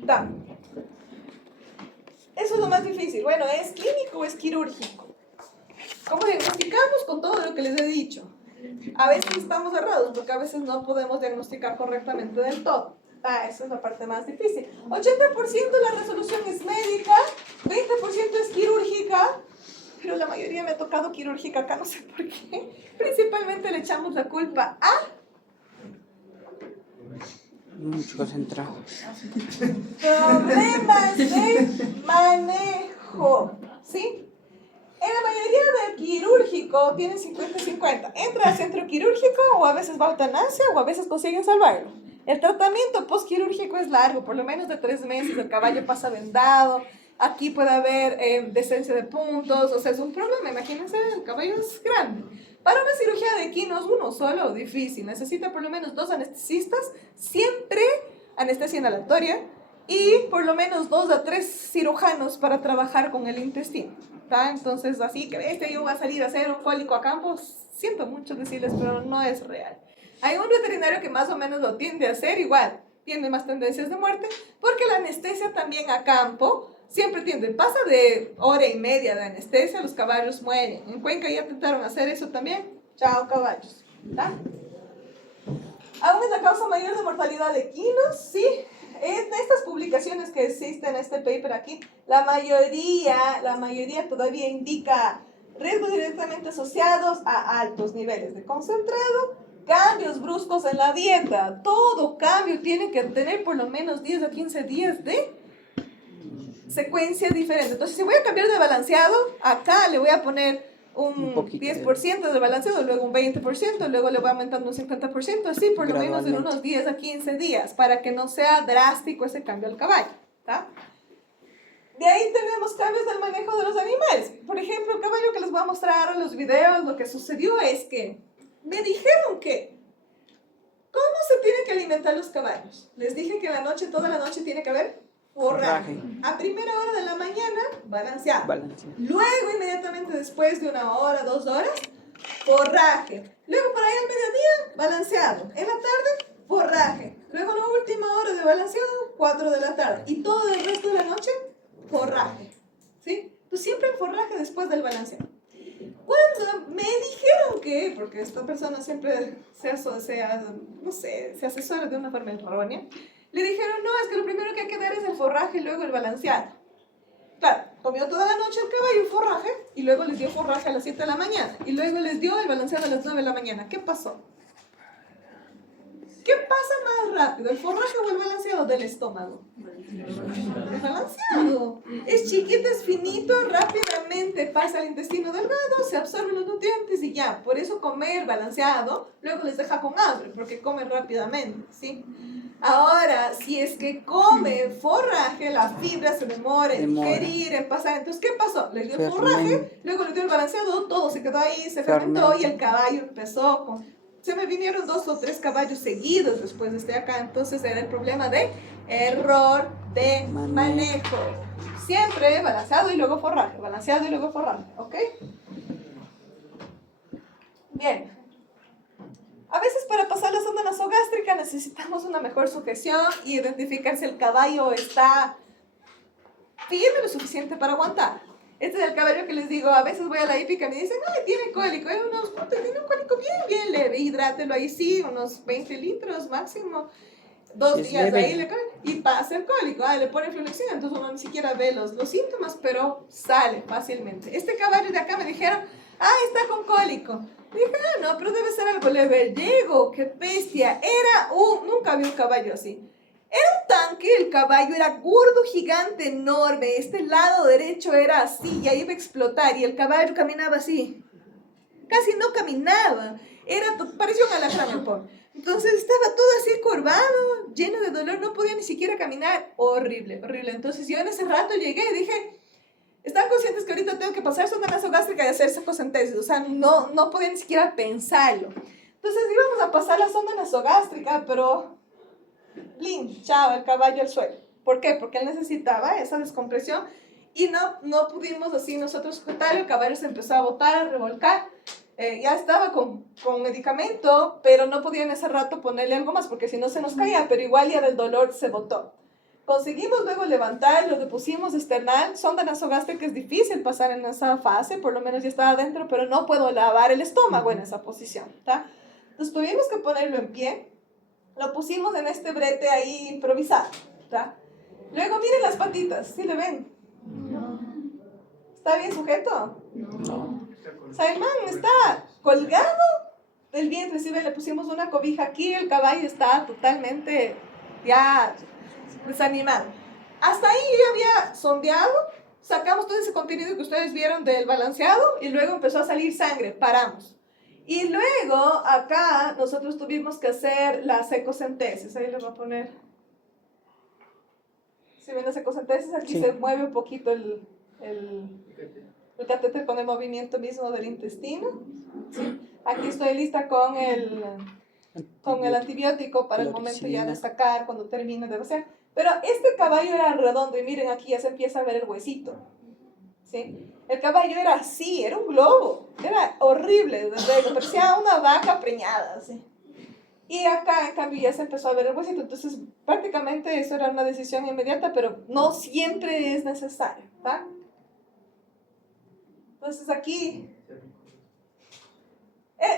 ¿Tá? Eso es lo más difícil. Bueno, ¿es clínico o es quirúrgico? ¿Cómo diagnosticamos? Con todo lo que les he dicho. A veces estamos errados porque a veces no podemos diagnosticar correctamente del todo. Esa es la parte más difícil. 80% la resolución es médica, 20% es quirúrgica, pero la mayoría me ha tocado quirúrgica acá, no sé por qué. Principalmente le echamos la culpa a Mucho concentrado. problemas de manejo, ¿sí? En la mayoría del quirúrgico tienen 50-50. Entra al centro quirúrgico o a veces va a eutanasia o a veces consiguen salvarlo. El tratamiento postquirúrgico es largo, por lo menos de 3 meses. El caballo pasa vendado. Aquí puede haber descenso de puntos. O sea, es un problema. Imagínense, el caballo es grande. Para una cirugía de equinos, uno solo, difícil. Necesita por lo menos 2 anestesistas, siempre anestesia inhalatoria, y por lo menos 2 a 3 cirujanos para trabajar con el intestino. ¿Tá? Entonces, así que yo voy a salir a hacer un cólico a campo, siento mucho decirles, pero no es real. Hay un veterinario que más o menos lo tiende a hacer igual, tiene más tendencias de muerte, porque la anestesia también a campo siempre pasa de hora y media de anestesia, los caballos mueren. En Cuenca ya intentaron hacer eso también. Chao, caballos. ¿Tá? ¿Aún es la causa mayor de mortalidad de equinos? Sí. En estas publicaciones que existen, este paper aquí, la mayoría todavía indica riesgos directamente asociados a altos niveles de concentrado, cambios bruscos en la dieta. Todo cambio tiene que tener por lo menos 10 a 15 días de secuencia diferente. Entonces, si voy a cambiar de balanceado, acá le voy a poner un 10% de balanceado, luego un 20%, luego le voy aumentando un 50%, así por lo menos en unos 10 a 15 días, para que no sea drástico ese cambio al caballo. ¿Tá? De ahí tenemos cambios del manejo de los animales. Por ejemplo, el caballo que les voy a mostrar ahora en los videos, lo que sucedió es que me dijeron que, ¿cómo se tienen que alimentar los caballos? Les dije que toda la noche tiene que haber forraje. A primera hora de la mañana, balanceado. Luego, inmediatamente después de 1 hora, 2 horas, forraje. Luego, para ir al mediodía, balanceado. En la tarde, forraje. Luego, la última hora de balanceado, 4 de la tarde. Y todo el resto de la noche, forraje. ¿Sí? Pues siempre el forraje después del balanceado. Cuando me dijeron que, porque esta persona siempre no sé, se asesora de una forma errónea, le dijeron, no, es que lo primero que hay que dar es el forraje y luego el balanceado. Claro, comió toda la noche el caballo forraje y luego les dio forraje a las 7 de la mañana y luego les dio el balanceado a las 9 de la mañana. ¿Qué pasó? ¿Qué pasa más rápido, el forraje o el balanceado del estómago? El balanceado. Es chiquito, es finito, rápidamente pasa al intestino delgado, se absorben los nutrientes y ya. Por eso comer balanceado luego les deja con hambre, porque comen rápidamente, ¿sí? Ahora, si es que come forraje, la fibra se demora en digerir, en pasar. Entonces, ¿qué pasó? Le dio el forraje, luego le dio el balanceado, todo se quedó ahí, se fermentó y el caballo empezó con... Se me vinieron 2 o 3 caballos seguidos después de estar acá, entonces era el problema de error de manejo. Siempre balanceado y luego forraje, balanceado y luego forraje, ¿ok? Bien. A veces para pasar la sonda nasogástrica necesitamos una mejor sujeción y identificar si el caballo está firme lo suficiente para aguantar. Este es el caballo que les digo, a veces voy a la hípica y me dicen, ay, tiene cólico, tiene un cólico bien leve, hidrátelo ahí sí, unos 20 litros máximo, 2 días ahí y pasa el cólico, le pone inflamación, entonces uno ni siquiera ve los síntomas, pero sale fácilmente. Este caballo de acá me dijeron, está con cólico. Dije, no, pero debe ser algo leve. Llego, qué bestia, nunca vi un caballo así. Era un tanque, el caballo era gordo, gigante, enorme. Este lado derecho era así, ya iba a explotar. Y el caballo caminaba así. Casi no caminaba. Parecía un alacrán el pobre. Entonces estaba todo así curvado, lleno de dolor. No podía ni siquiera caminar. Horrible, horrible. Entonces yo en ese rato llegué y dije, ¿están conscientes que ahorita tengo que pasar sonda nasogástrica y hacer sacocentesis? O sea, no podía ni siquiera pensarlo. Entonces íbamos a pasar la sonda nasogástrica, pero... Blin, chao, el caballo al suelo. ¿Por qué? Porque él necesitaba esa descompresión y no pudimos así nosotros sujetarlo. El caballo se empezó a botar, a revolcar. Ya estaba con medicamento, pero no podía en ese rato ponerle algo más porque si no se nos caía, pero igual ya del dolor se botó. Conseguimos luego levantarlo, le pusimos external, sonda nasogástrica, es difícil pasar en esa fase, por lo menos ya estaba adentro, pero no puedo lavar el estómago en esa posición, ¿tá? Entonces tuvimos que ponerlo en pie. Lo pusimos en este brete ahí improvisado, ¿tá? Luego miren las patitas, ¿sí le ven? No. ¿Está bien sujeto? No. O sea, el man está colgado del vientre, ¿sí ven? Le pusimos una cobija aquí, el caballo está totalmente ya desanimado. Hasta ahí ya había sondeado, sacamos todo ese contenido que ustedes vieron del balanceado y luego empezó a salir sangre, paramos. Y luego, acá, nosotros tuvimos que hacer la secocentesis. Ahí les voy a poner. Si ven la secocentesis, aquí se mueve un poquito el catéter con el movimiento mismo del intestino. ¿Sí? Aquí estoy lista con el antibiótico para el momento ya de sacar, cuando termine de vaciar. Pero este caballo era redondo y miren, aquí ya se empieza a ver el huesito. ¿Sí? El caballo era así, era un globo, era horrible, parecía una vaca preñada, ¿sí? Y acá, en cambio, ya se empezó a ver el huesito, entonces prácticamente eso era una decisión inmediata, pero no siempre es necesario, ¿tá? Entonces aquí,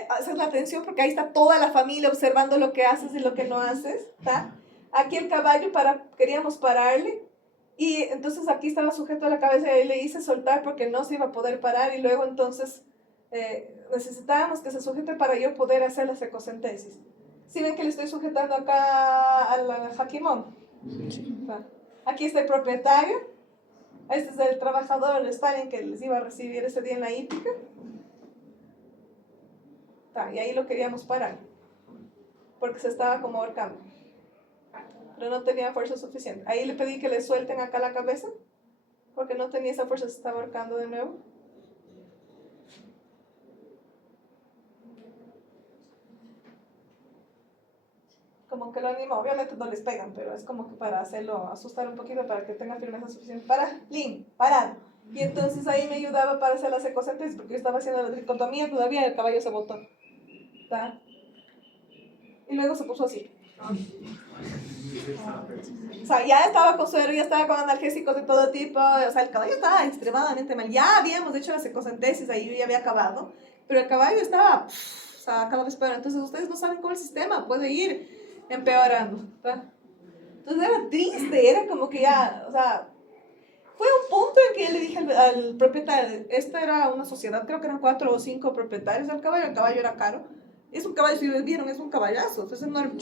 haces la atención porque ahí está toda la familia observando lo que haces y lo que no haces, ¿tá? Aquí el caballo, queríamos pararle, y entonces aquí estaba sujeto a la cabeza y le hice soltar porque no se iba a poder parar y luego entonces necesitábamos que se sujete para yo poder hacer la secocentesis. ¿Sí ven que le estoy sujetando acá al jaquimón? Sí. Aquí está el propietario. Este es el trabajador, el Stalin que les iba a recibir ese día en la hípica. Y ahí lo queríamos parar porque se estaba como ahorcando. Pero no tenía fuerza suficiente. Ahí le pedí que le suelten acá la cabeza, porque no tenía esa fuerza, se estaba ahorcando de nuevo. Como que lo animo, obviamente no les pegan, pero es como que para hacerlo, asustar un poquito para que tenga firmeza suficiente. Parado. Y entonces ahí me ayudaba para hacer la secocentesis, porque yo estaba haciendo la tricotomía todavía y el caballo se botó. ¿Tá? Y luego se puso así. O sea, ya estaba con suero, ya estaba con analgésicos de todo tipo, o sea, el caballo estaba extremadamente mal. Ya habíamos hecho las ecocentesis, ahí yo ya había acabado, pero el caballo estaba, o sea, cada vez peor. Entonces ustedes no saben cómo el sistema puede ir empeorando, ¿verdad? Entonces era triste, era como que ya, o sea, fue un punto en que yo le dije al propietario, esta era una sociedad, creo que eran 4 o 5 propietarios del caballo, el caballo era caro. Es un caballo, si lo vieron, es un caballazo, es enorme.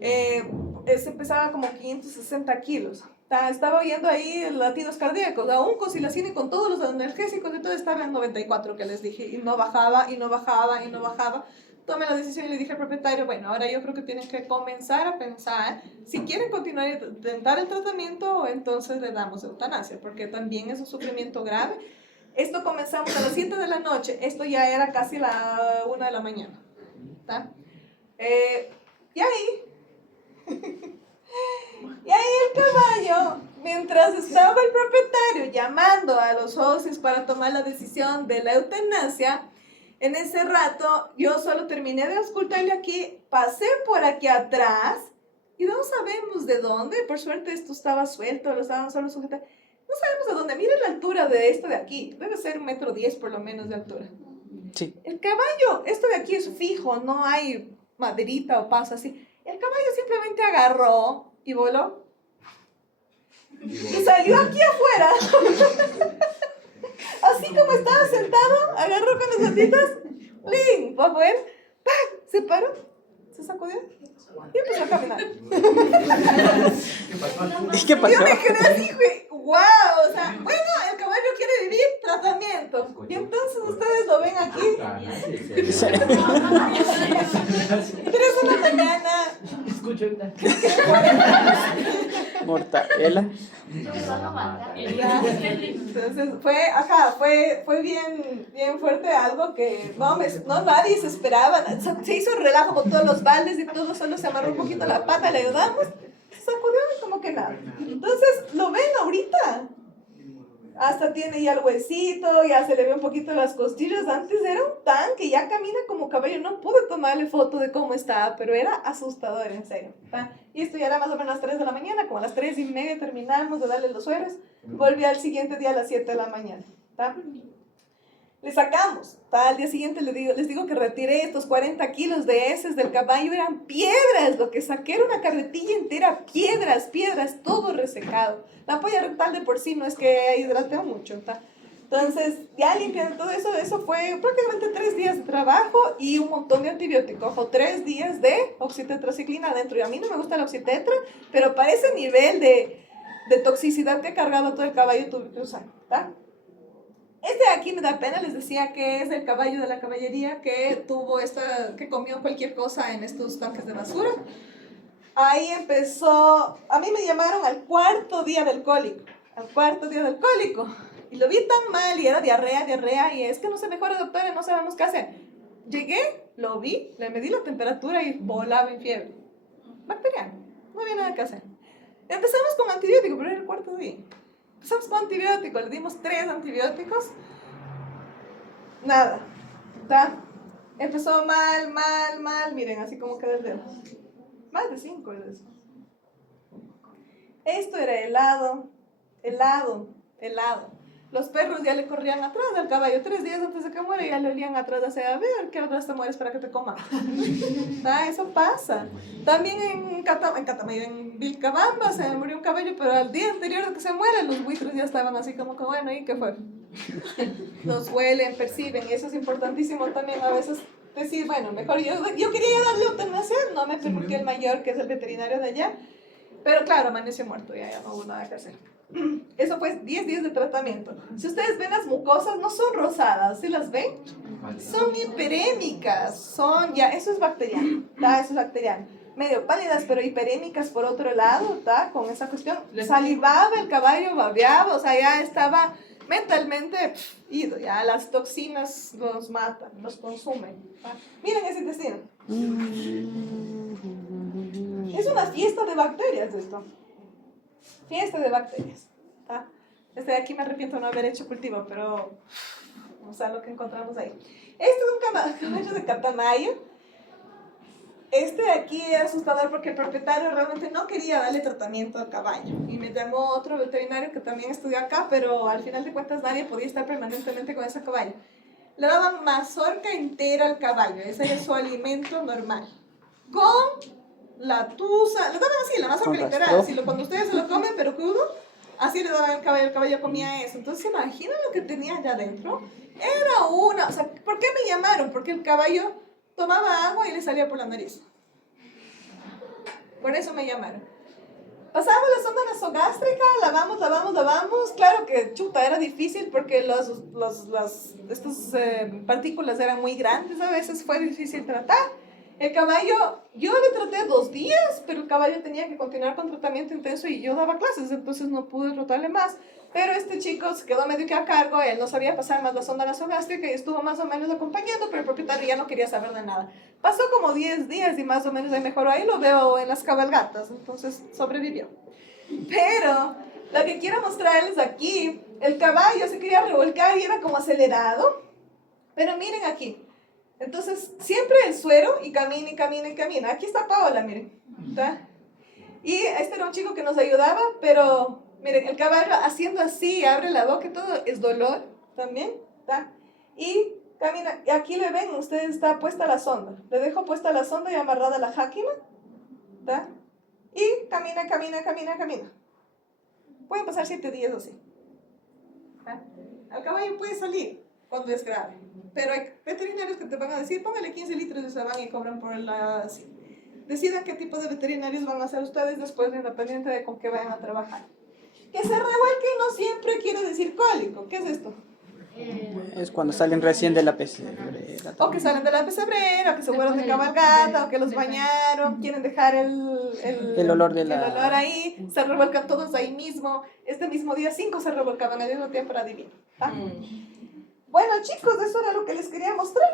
Se pesaba como 560 kilos. Estaba oyendo ahí latidos cardíacos, aún con silacina y con todos los analgésicos y todo estaba en 94 que les dije, y no bajaba, y no bajaba, y no bajaba. Tomé la decisión y le dije al propietario, bueno, ahora yo creo que tienen que comenzar a pensar si quieren continuar y intentar el tratamiento o entonces le damos eutanasia, porque también es un sufrimiento grave. Esto comenzamos a las 7 de la noche, esto ya era casi la 1 de la mañana. ¿Tá? Y ahí y ahí el caballo, mientras estaba el propietario llamando a los socios para tomar la decisión de la eutanasia, en ese rato yo solo terminé de auscultarle aquí, pasé por aquí atrás y no sabemos de dónde, por suerte esto estaba suelto, lo estaban solo sujetando, no sabemos de dónde, miren la altura de esto de aquí, debe ser 1,10 m por lo menos de altura. Sí. El caballo, esto de aquí es fijo, no hay maderita o paso así. El caballo simplemente agarró y voló. Y salió aquí afuera. Así como estaba sentado, agarró con las patitas, ¡pling! Fue afuera, ¡pac! Se paró, se sacudió y empezó a caminar. ¿Y qué pasó? Yo me quedé así, güey, ¡wow! O sea, bueno, el caballo quiere vivir tratamiento. Y entonces ustedes lo ven aquí. 3 de la mañana. Mortadela. Entonces fue bien fuerte, algo que no nadie se esperaba. Se hizo el relajo con todos los baldes y todo, solo se amarró un poquito la pata, le ayudamos, se sacudió y como que nada. Entonces lo ven ahorita. Hasta tiene ya el huesito, ya se le ve un poquito las costillas. Antes era un tanque, ya camina como caballo. No pude tomarle foto de cómo estaba, pero era asustador, en serio. Y esto ya era más o menos a las 3 de la mañana, como a las 3:30 terminamos de darle los sueros. Volví al siguiente día a las 7 de la mañana. Le sacamos. Al día siguiente les digo que retiré estos 40 kilos de heces del caballo, eran piedras. Lo que saqué era una carretilla entera, piedras, todo resecado. La ampolla rectal de por sí no es que hidrateó mucho. Entonces, ya limpiando todo eso, eso fue prácticamente 3 días de trabajo y un montón de antibióticos. Ojo, 3 días de oxitetraciclina adentro. Y a mí no me gusta la oxitetra, pero para ese nivel de toxicidad que ha cargado todo el caballo tuve que usar. Este de aquí me da pena, les decía que es el caballo de la caballería que que comió cualquier cosa en estos tanques de basura. Ahí empezó, a mí me llamaron al 4.º día del cólico, y lo vi tan mal y era diarrea, y es que no se mejora, doctora, y no sabemos qué hacer. Llegué, lo vi, le medí la temperatura y volaba en fiebre. Bacteriano, no había nada que hacer. Empezamos con antibiótico, pero era el 4.º día. Empezamos con antibióticos, le dimos 3 antibióticos. Nada. Empezó mal. Miren, así como queda el dedo. Más de 5 es eso. Esto era helado. Los perros ya le corrían atrás al caballo. 3 días antes de que muera ya le olían atrás. A ver, ¿qué hora te mueres para que te coma? Eso pasa. También en Vilcabamba se murió un caballo, pero al día anterior de que se muera, los buitres ya estaban así como que, bueno, ¿y qué fue? Los huelen, perciben, y eso es importantísimo también a veces decir, bueno, mejor yo quería darle eutanasia, no me permitió el mayor, que es el veterinario de allá, pero claro, amaneció muerto, ya no hubo nada que hacer. Eso fue 10 días de tratamiento. Si ustedes ven las mucosas, no son rosadas, ¿sí las ven? Son hiperémicas, eso es bacteriano, eso es bacteriano. Medio pálidas, pero hiperémicas por otro lado, con esa cuestión. Salivaba el caballo, babeaba, o sea, ya estaba mentalmente ido, ya las toxinas los matan, los consumen. Miren ese intestino. Es una fiesta de bacterias esto. Fiesta de bacterias. Desde aquí me arrepiento de no haber hecho cultivo, pero o sea lo que encontramos ahí. Este es un caballo de Catamayo. Este de aquí era asustador porque el propietario realmente no quería darle tratamiento al caballo. Y me llamó otro veterinario que también estudió acá, pero al final de cuentas nadie podía estar permanentemente con ese caballo. Le daban mazorca entera al caballo, ese era su alimento normal. Con la tusa, le daban así, la mazorca Con literal, rastro. así, cuando ustedes se lo comen, pero crudo, así le daban al caballo, el caballo comía eso. Entonces, ¿se imaginan lo que tenía allá adentro? Era una, o sea, ¿por qué me llamaron? Porque el caballo tomaba agua y le salía por la nariz. Por eso me llamaron. Pasamos la sonda nasogástrica, lavamos. Claro que, chuta, era difícil porque estas partículas eran muy grandes, a veces fue difícil tratar. El caballo, yo le traté 2 días, pero el caballo tenía que continuar con tratamiento intenso y yo daba clases, entonces no pude tratarle más. Pero este chico se quedó medio que a cargo, él no sabía pasar más la sonda nasogástrica y estuvo más o menos acompañando, pero el propietario ya no quería saber de nada. Pasó como 10 días y más o menos ahí mejoró, ahí lo veo en las cabalgatas, entonces sobrevivió. Pero lo que quiero mostrarles aquí, el caballo se quería revolcar y era como acelerado, pero miren aquí. Entonces, siempre el suero y camina y camina y camina. Aquí está Paola, miren. ¿Está? Y este era un chico que nos ayudaba, pero miren, el caballo haciendo así, abre la boca y todo, es dolor también. ¿Está? Y camina. Y aquí le ven, ustedes está puesta la sonda. Le dejo puesta la sonda y amarrada la jáquima. ¿Está? Y camina. Pueden pasar 7 días así. ¿Está? El caballo puede salir cuando es grave. Pero hay veterinarios que te van a decir, póngale 15 litros de sabán y cobran por la... Sí. Decidan qué tipo de veterinarios van a ser ustedes después, independiente de con qué vayan a trabajar. Que se revuelquen no siempre quiere decir cólico. ¿Qué es esto? Es cuando salen recién de la pesebrera. O que salen de la pesebrera, o que se fueron de cabalgata, o que los bañaron, quieren dejar El olor de el la... olor ahí, se revuelcan todos ahí mismo. Este mismo día 5 se revolcaban al mismo tiempo, era divino. ¿Ah? Bueno chicos, eso era lo que les quería mostrar.